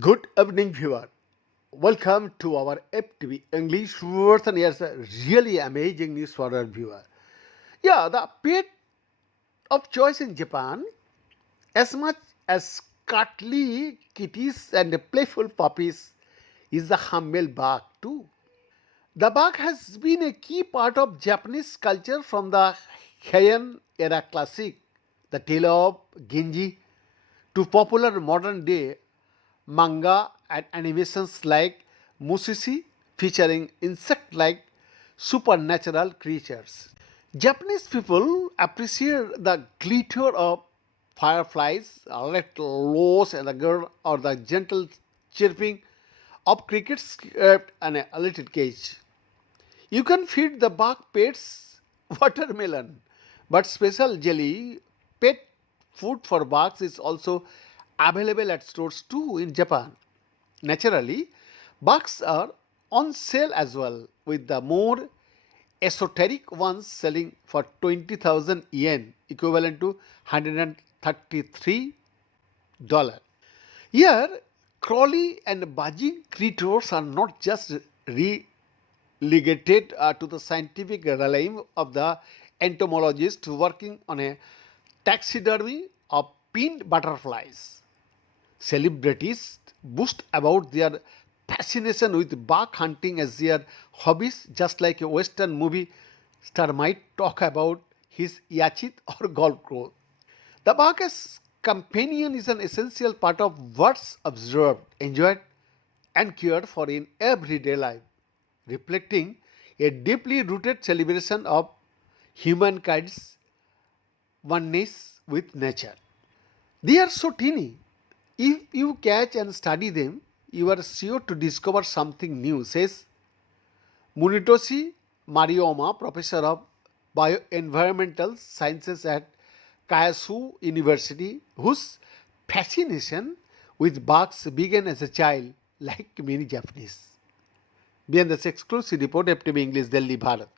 Good evening, viewer. Welcome to our FTV English words and here's a really amazing news for our viewer. Yeah, the pet of choice in Japan, as much as cuddly kitties and playful puppies, is the hummelbug too. The bug has been a key part of Japanese culture from the Heian era classic, The Tale of Genji, to popular modern day manga and animations like Mushishi featuring insect like supernatural creatures. Japanese people appreciate the glitter of fireflies, red lows and the girl or the gentle chirping of crickets kept in a little cage. You can feed the bug pets watermelon, but special jelly pet food for bugs is also available at stores too in Japan. Naturally, bugs are on sale as well, with the more esoteric ones selling for 20,000 yen, equivalent to $133. Here, crawly and budging creatures are not just relegated to the scientific realm of the entomologist working on a taxidermy of pinned butterflies. Celebrities boast about their fascination with bug hunting as their hobbies, just like a Western movie star might talk about his yachit or golf course. The bug as companion is an essential part of what's observed, enjoyed, and cared for in everyday life, reflecting a deeply rooted celebration of humankind's oneness with nature. They are so teeny. If you catch and study them, you are sure to discover something new, says Munitoshi Marioma, professor of bioenvironmental sciences at Kyasu University, whose fascination with bugs began as a child, like many Japanese. Beyond this exclusive report, FTV English, Delhi, Bharat.